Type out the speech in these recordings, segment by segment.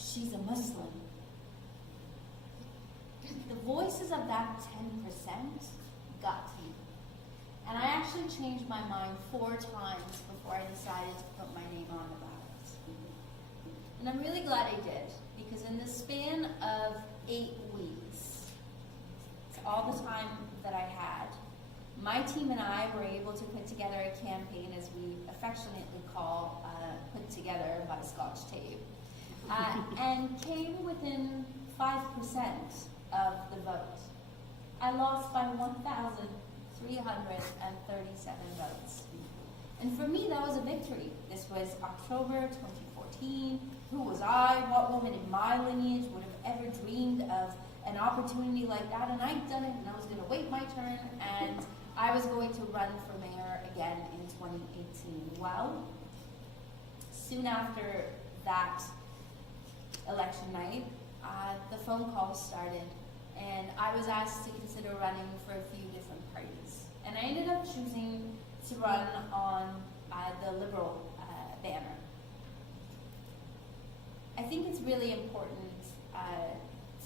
she's a Muslim. The voices of that 10% got to me. And I actually changed my mind 4 times before I decided to put my name on the ballot. And I'm really glad I did, because in the span of 8 weeks, it's all the time that I had, my team and I were able to put together a campaign, as we affectionately call put together by Scotch tape, and came within 5% of the vote. I lost by 1,337 votes. And for me, that was a victory. This was October 2014. Who was I? What woman in my lineage would have ever dreamed of an opportunity like that? And I'd done it, and I was going to wait my turn, and I was going to run for mayor again in 2018. Well, soon after that election night, the phone calls started, and I was asked to consider running for a few different parties. And I ended up choosing to run on the Liberal banner. I think it's really important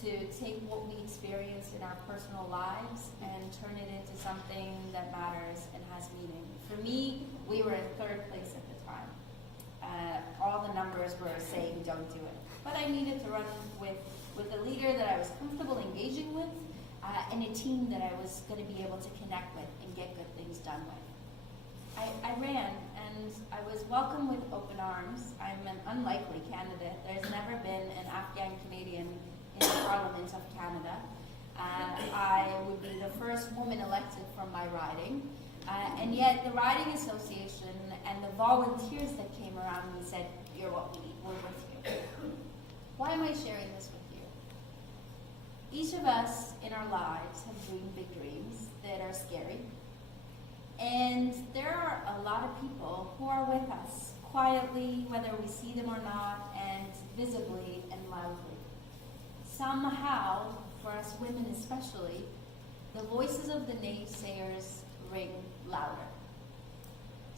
to take what we experience in our personal lives and turn it into something that matters and has meaning. For me, we were in 3rd place at the time. All the numbers were saying don't do it. But I needed to run with a leader that I was comfortable engaging with, and a team that I was going to be able to connect with and get good things done with. I ran, and I was welcomed with open arms. I'm an unlikely candidate. There's never been an Afghan Canadian in the Parliament of Canada. I would be the first woman elected from my riding, and yet the riding association and the volunteers that came around me said, "You're what we need, we're with you." Why am I sharing this with you? Each of us in our lives have dreamed big dreams that are scary. And there are a lot of people who are with us, quietly, whether we see them or not, and visibly and loudly. Somehow, for us women especially, the voices of the naysayers ring louder.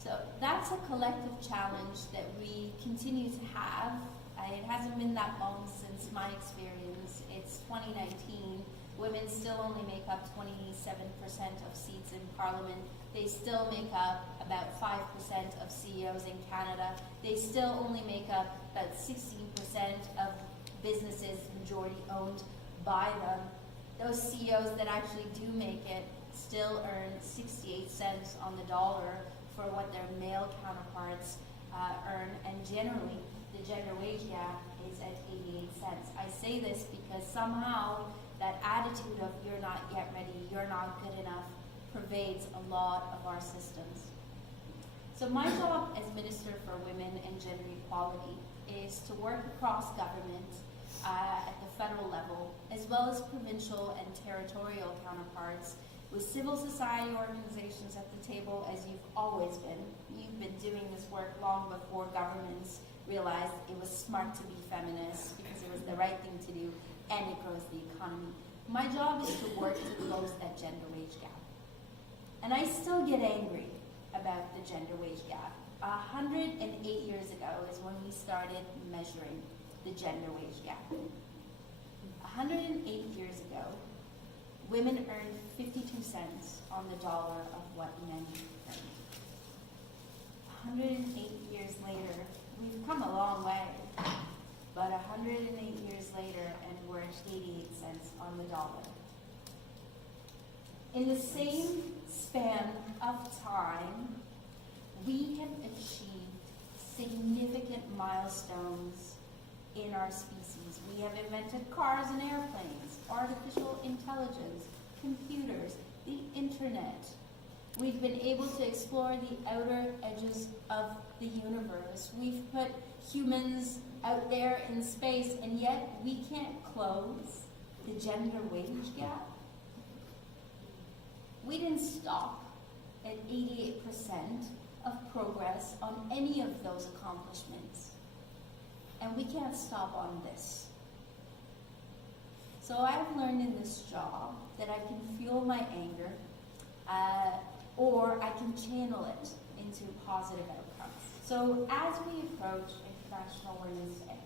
So that's a collective challenge that we continue to have. It hasn't been that long since my experience. It's 2019. Women still only make up 27% of seats in Parliament. They still make up about 5% of CEOs in Canada. They still only make up about 16% of businesses majority owned by them. Those CEOs that actually do make it still earn 68 cents on the dollar for what their male counterparts earn, and generally the gender wage gap is at 88 cents. I say this because somehow that attitude of you're not yet ready, you're not good enough, pervades a lot of our systems. So my job as Minister for Women and Gender Equality is to work across government at the federal level, as well as provincial and territorial counterparts, with civil society organizations at the table, as you've always been. You've been doing this work long before governments realized it was smart to be feminist, because it was the right thing to do, and it grows the economy. My job is to work to close that gender wage gap. And I still get angry about the gender wage gap. 108 years ago is when we started measuring the gender wage gap. 108 years ago, women earned 52 cents on the dollar of what men earned. 108 years later, we've come a long way, but 108 years later, and we're at 88 cents on the dollar. In the same span of time, we have achieved significant milestones in our species. We have invented cars and airplanes, artificial intelligence, computers, the internet. We've been able to explore the outer edges of the universe. We've put humans out there in space, and yet we can't close the gender wage gap. We didn't stop at 88% of progress on any of those accomplishments. And we can't stop on this. So I've learned in this job that I can fuel my anger, or I can channel it into positive outcomes. So as we approach International Women's Day,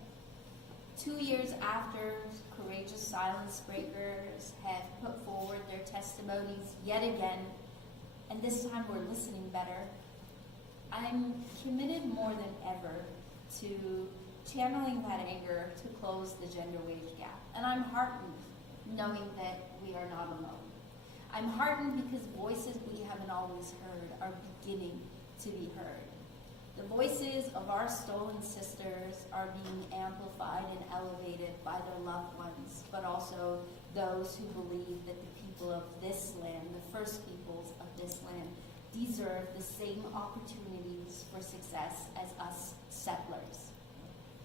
2 years after courageous silence breakers have put forward their testimonies yet again, and this time we're listening better, I'm committed more than ever to channeling that anger to close the gender wage gap. And I'm heartened knowing that we are not alone. I'm heartened because voices we haven't always heard are beginning to be heard. The voices of our stolen sisters are being amplified and elevated by their loved ones, but also those who believe that the people of this land, the first peoples of this land, deserve the same opportunities for success as us settlers.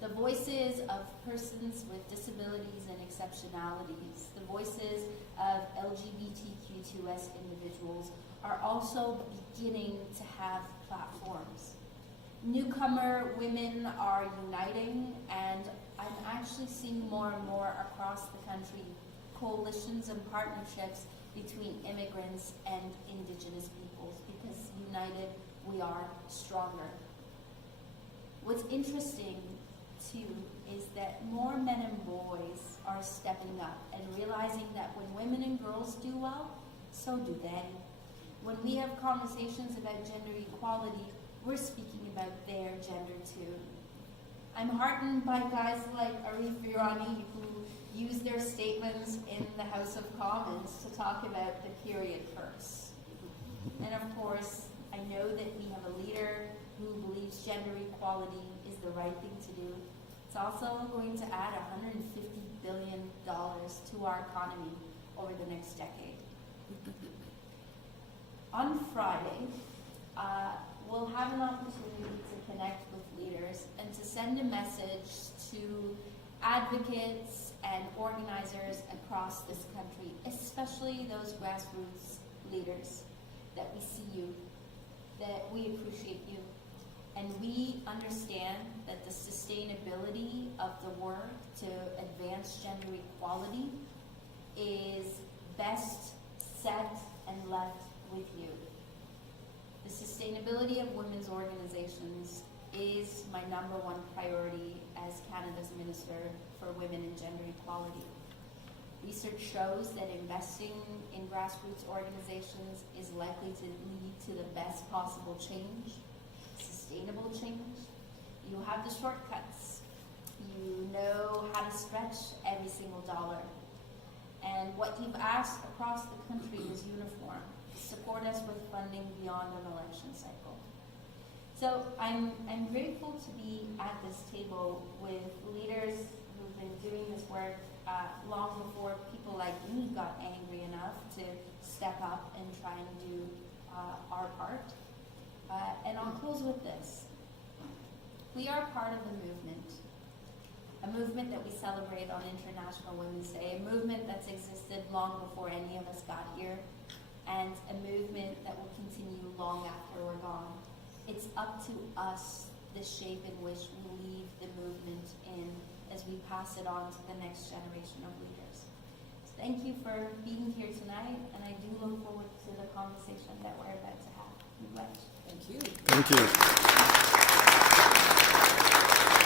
The voices of persons with disabilities and exceptionalities, the voices of LGBTQ2S individuals are also beginning to have platforms. Newcomer women are uniting, and I'm actually seeing more and more across the country coalitions and partnerships between immigrants and Indigenous peoples, because united we are stronger. What's interesting too is that more men and boys are stepping up and realizing that when women and girls do well, so do they. When we have conversations about gender equality, we're speaking about their gender too. I'm heartened by guys like Arif Virani, who use their statements in the House of Commons to talk about the period curse. And of course, I know that we have a leader who believes gender equality is the right thing to do. It's also going to add $150 billion to our economy over the next decade. On Friday, we'll have an opportunity to connect with leaders and to send a message to advocates and organizers across this country, especially those grassroots leaders, that we see you, that we appreciate you, and we understand that the sustainability of the work to advance gender equality is best set and left with you. The sustainability of women's organizations is my #1 priority as Canada's Minister for Women and Gender Equality. Research shows that investing in grassroots organizations is likely to lead to the best possible change, sustainable change. You have the shortcuts. You know how to stretch every single dollar. And what you've asked across the country is uniform. Support us with funding beyond an election cycle. So I'm grateful to be at this table with leaders who've been doing this work long before people like me got angry enough to step up and try and do our part. And I'll close with this. We are part of the movement, a movement that we celebrate on International Women's Day, a movement that's existed long before any of us got here, and a movement that will continue long after we're gone. It's up to us the shape in which we leave the movement in as we pass it on to the next generation of leaders. So thank you for being here tonight, and I do look forward to the conversation that we're about to have. Thank you. Thank you.